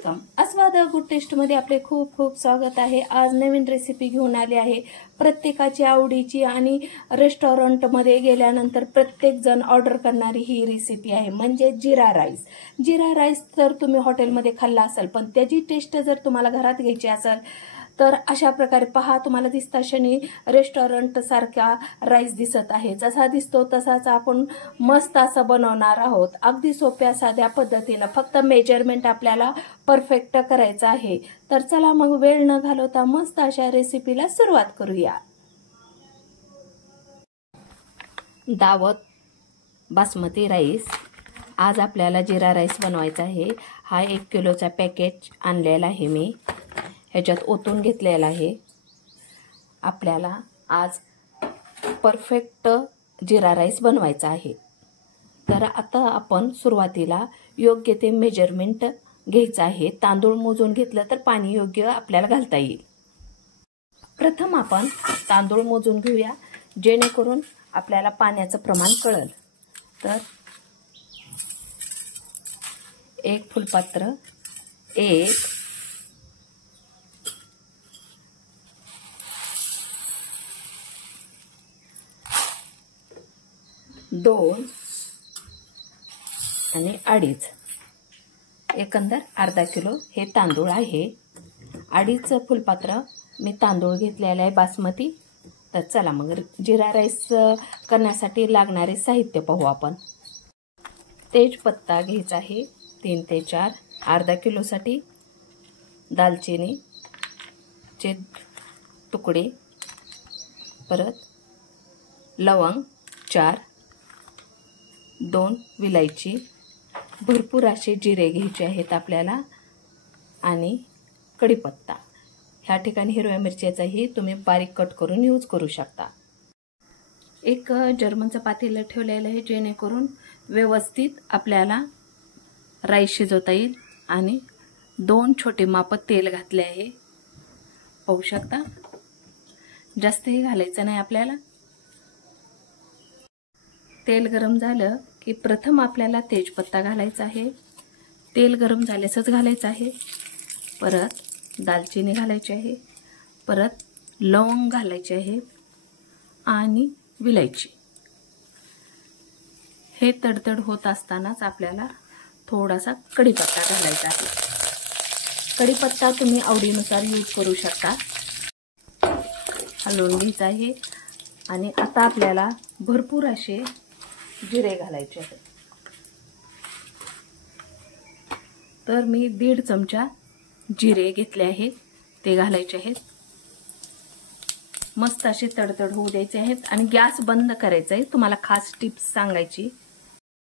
Welcome. आस्वाद good taste मध्ये आपले खूप खूप स्वागत आहे. आज नवीन रेसिपी घेऊन आली आहे. प्रत्येकाची आवडीची आणि रेस्टॉरंट मध्ये गेल्यानंतर प्रत्येक जण ऑर्डर करणारी ही रेसिपी आहे, म्हणजे जिरा राईस. जिरा राईस तर तुम्ही हॉटेलमध्ये खाल्ला असाल, पण त्याची टेस्ट जर तुम्हाला घरात घ्यायची असेल तर अशा प्रकारे पहा. तुम्हाला दिसता क्षणी रेस्टॉरंट सारखा राईस दिसत आहे. जसा दिसतो तसाच आपण मस्त असं बनवणार आहोत, अगदी सोप्या साध्या पद्धतीनं. फक्त मेजरमेंट आपल्याला परफेक्ट करायचं आहे. तर चला मग वेळ न घालवता मस्त अशा रेसिपीला सुरुवात करूया. दावत बासमती राईस. आज आपल्याला जिरा राईस बनवायचा आहे. हा 1 किलोचा पॅकेट आणलेला आहे मी, ह्याच्यात ओतून घेतलेला आहे. आपल्याला आज परफेक्ट जिरा राईस बनवायचा आहे. तर आता आपण सुरुवातीला योग्य ते मेजरमेंट घ्यायचं आहे. तांदूळ मोजून घेतलं तर पाणी योग्य आपल्याला घालता येईल. प्रथम आपण तांदूळ मोजून घेऊया, जेणेकरून आपल्याला पाण्याचं प्रमाण कळेल. तर 1 फुलपात्र, 1 2 आणि 2.5, एकंदर अर्धा किलो हे तांदूळ आहे. 2.5 फुलपात्र मी तांदूळ घेतलेला आहे बासमती. तर चला मग जिरा राईस करण्यासाठी लागणारे साहित्य पाहू आपण. तेजपत्ता घ्यायचा आहे 3 ते 4 अर्धा किलोसाठी. दालचिनीचे तुकडे, परत लवंग 4, 2 विलायची, भरपूर असे जिरे घ्यायचे आहेत आपल्याला, आणि कढीपत्ता. ह्या ठिकाणी हिरव्या मिरच्याचाही तुम्ही बारीक कट करून यूज करू शकता. एक जर्मनचं पातेलं ठेवलेलं आहे, जेणेकरून व्यवस्थित आपल्याला राईस शिजवता येईल. आणि 2 छोटे माप तेल घातले आहे, पाहू शकता. जास्तही घालायचं नाही आपल्याला. तेल गरम झालं की प्रथम आपल्याला तेजपत्ता घालायचा आहे. तेल गरम झाल्यासच घालायचं आहे. परत दालचिनी घालायची आहे, परत लवंग घालायचे आहे आणि विलायची. हे तडतड होत असतानाच आपल्याला थोडासा कढीपत्ता घालायचा आहे. कढीपत्ता तुम्ही आवडीनुसार यूज करू शकता. हलवून घ्यायचं आहे. आणि आता आपल्याला भरपूर असे जिरे घालायचे आहेत. तर मी 1.5 चमचा जिरे घेतले आहेत, ते घालायचे आहेत. मस्त असे तडतड होऊ द्यायचे आहेत आणि गॅस बंद करायचा आहे. तुम्हाला खास टिप्स सांगायची.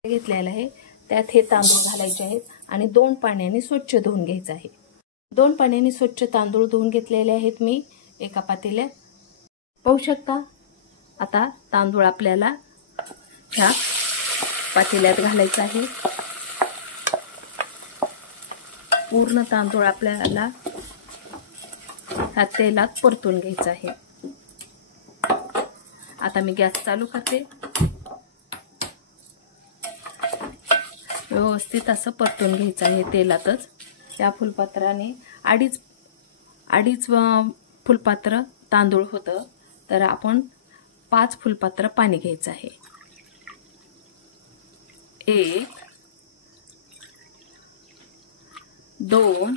घेतलेलं आहे, त्यात हे तांदूळ घालायचे आहेत आणि 2 पाण्याने स्वच्छ धुवून घ्यायचं आहे. 2 पाण्याने स्वच्छ तांदूळ धुवून घेतलेले आहेत मी एका पातेल्यात, पाहू शकता. आता तांदूळ आपल्याला ह्या पातेल्यात घालायचा आहे. पूर्ण तांदूळ आपल्याला ह्या तेलात परतून घ्यायचा आहे. आता मी गॅस चालू करते. व्यवस्थित असं परतून घ्यायचं आहे तेलातच. या फुलपात्राने 2.5 फुलपात्र तांदूळ होतं, तर आपण 5 फुलपात्र पाणी घ्यायचं आहे. 1 2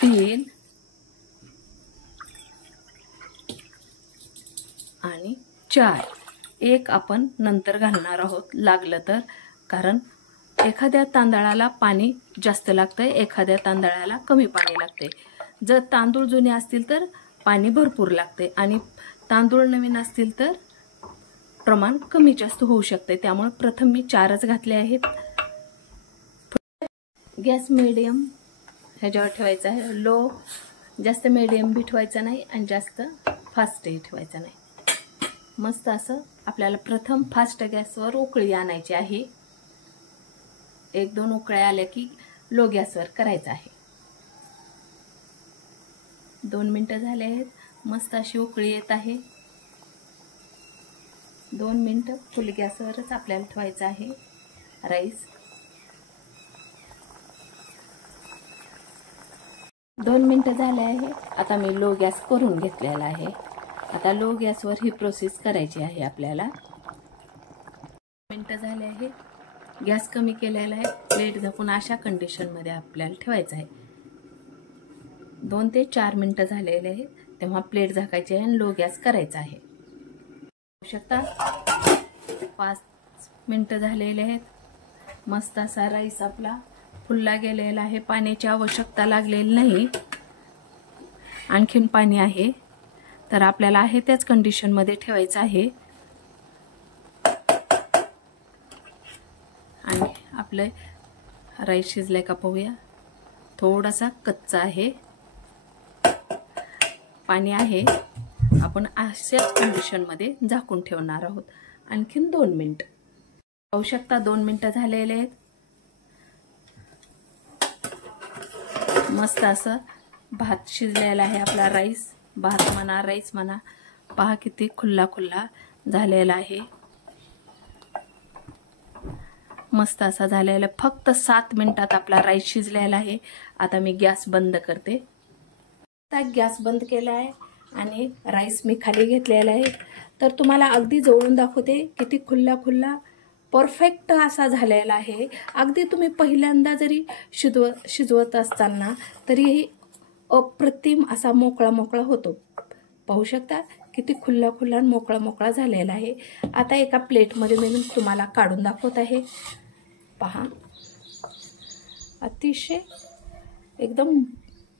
3 आणि 4. 1 आपण नंतर घालणार आहोत लागलं तर, कारण एखाद्या तांदळाला पाणी जास्त लागतंय, एखाद्या तांदळाला कमी पाणी लागते. जर तांदूळ जुने असतील तर पाणी भरपूर लागते आणि तांदूळ नवीन असतील तर प्रमाण कमी जास्त होऊ शकते. त्यामुळे प्रथम मी 4च घातले आहेत. गॅस मीडियम ह्याच्यावर ठेवायचा आहे. लो जास्त मीडियम बी ठेवायचा नाही आणि जास्त फास्टही ठेवायचा नाही. मस्त असं आपल्याला प्रथम फास्ट गॅसवर उकळी आणायची आहे. 1-2 उकळ्या आल्या की लो गॅसवर करायचं आहे. 2 मिनिटं झाले आहेत. मस्त अशी उकळी येत आहे. 2 मिनिटं फुल गॅसवरच आपल्याला ठेवायचं आहे राईस. 2 मिनिटं झाले आहे. आता मी लो गॅस करून घेतलेला आहे. आता लो गॅसवर ही प्रोसेस करायची आहे आपल्याला. 2 मिनिटं झाले आहे. गॅस कमी केलेला आहे. प्लेट झाकून अशा कंडिशनमध्ये आपल्याला ठेवायचं आहे. 2 ते 4 मिनिटं झालेले आहे. तेव्हा प्लेट झाकायची आहे आणि लो गॅस करायचा आहे. पाहू शकता 5 मिनिटं झालेले आहेत. मस्त असा राईस आपला फुलला गेलेला आहे. पाण्याची आवश्यकता लागलेली नाही. आणखीन पाणी आहे तर आपल्याला आहे त्याच कंडिशनमध्ये ठेवायचं आहे. आणि आपलं राईस शिजलाय का पाहूया. थोडासा कच्चा आहे. पाणी आहे. आपण अशाच कंडिशनमध्ये झाकून ठेवणार आहोत आणखीन 2 मिनिट. पाहू शकता 2 मिनिटं झालेले आहेत. मस्त असं भात शिजलेला आहे आपला. राईस भात म्हणा राईस म्हणा. पहा किती खुल्ला खुल्ला झालेला आहे. मस्त असा झालेला. फक्त 7 मिनिटात आपला राईस शिजलेला आहे. आता मी गॅस बंद करते. आता गॅस बंद केला आहे आणि राईस मी खाली घेतलेला आहे. तर तुम्हाला अगदी जवळून दाखवते किती खुल्ला खुल्ला परफेक्ट असा झालेला आहे. अगदी तुम्ही पहिल्यांदा जरी शिजवत असताना तरीही अप्रतिम असा मोकळा मोकळा होतो. पाहू शकता किती खुल्ला खुल्ला मोकळा मोकळा झालेला आहे. आता एका प्लेटमध्ये मी तुम्हाला काढून दाखवत आहे. पहा अतिशय एकदम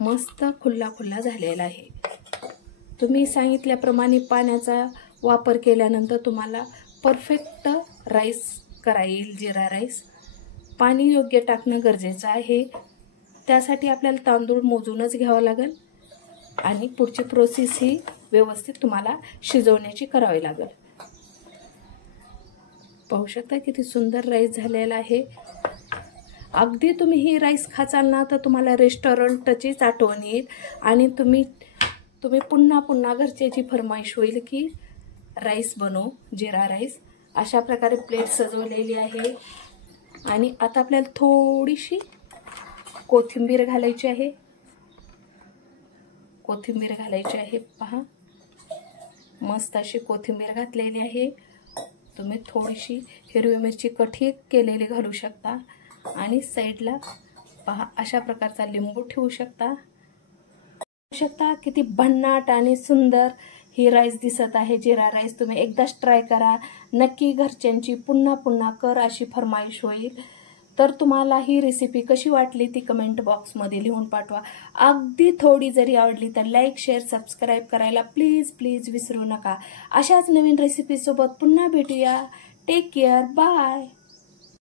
मस्त खुल्ला खुल्ला झालेला आहे. तुम्ही सांगितल्याप्रमाणे पाण्याचा वापर केल्यानंतर तुम्हाला परफेक्ट राईस करा येईल. जिरा राईस. पाणी योग्य टाकणं गरजेचं आहे. त्यासाठी आपल्याला तांदूळ मोजूनच घ्यावं लागेल आणि पुढची प्रोसेस ही व्यवस्थित तुम्हाला शिजवण्याची करावी लागेल. पाहू शकता किती सुंदर राईस झालेला आहे. अगदी तुम्ही ही राईस खाचाल ना तर तुम्हाला रेस्टॉरंटचीच आठवण येईल आणि तुम्ही पुन्हा पुन्हा घरच्याची फरमाईश होईल की राईस बनव जिरा राईस. अशा प्रकारे प्लेट सजवलेली आहे. आणि आता आपल्याला थोडीशी कोथिंबीर घालायची आहे. कोथिंबीर घालायची आहे. पहा मस्त अशी कोथिंबीर घातलेली आहे. तुम्ही थोडीशी हिरवी मिरची कठी केलेली घालू शकता. आणि साईडला पहा अशा प्रकारचा लिंबू ठेवू शकता. किती भन्नाट आणि सुंदर ही राईस दिसत आहे. जिरा राईस तुम्ही एकदाच ट्राय करा. नक्की घरच्यांची पुन्हा पुन्हा कर अशी फरमाईश होईल. तर तुम्हाला ही रेसिपी कशी वाटली ती कमेंट बॉक्समध्ये लिहून पाठवा. अगदी थोडी जरी आवडली तर लाईक शेअर सबस्क्राईब करायला प्लीज प्लीज विसरू नका. अशाच नवीन रेसिपीसोबत पुन्हा भेटूया. Take care. बाय.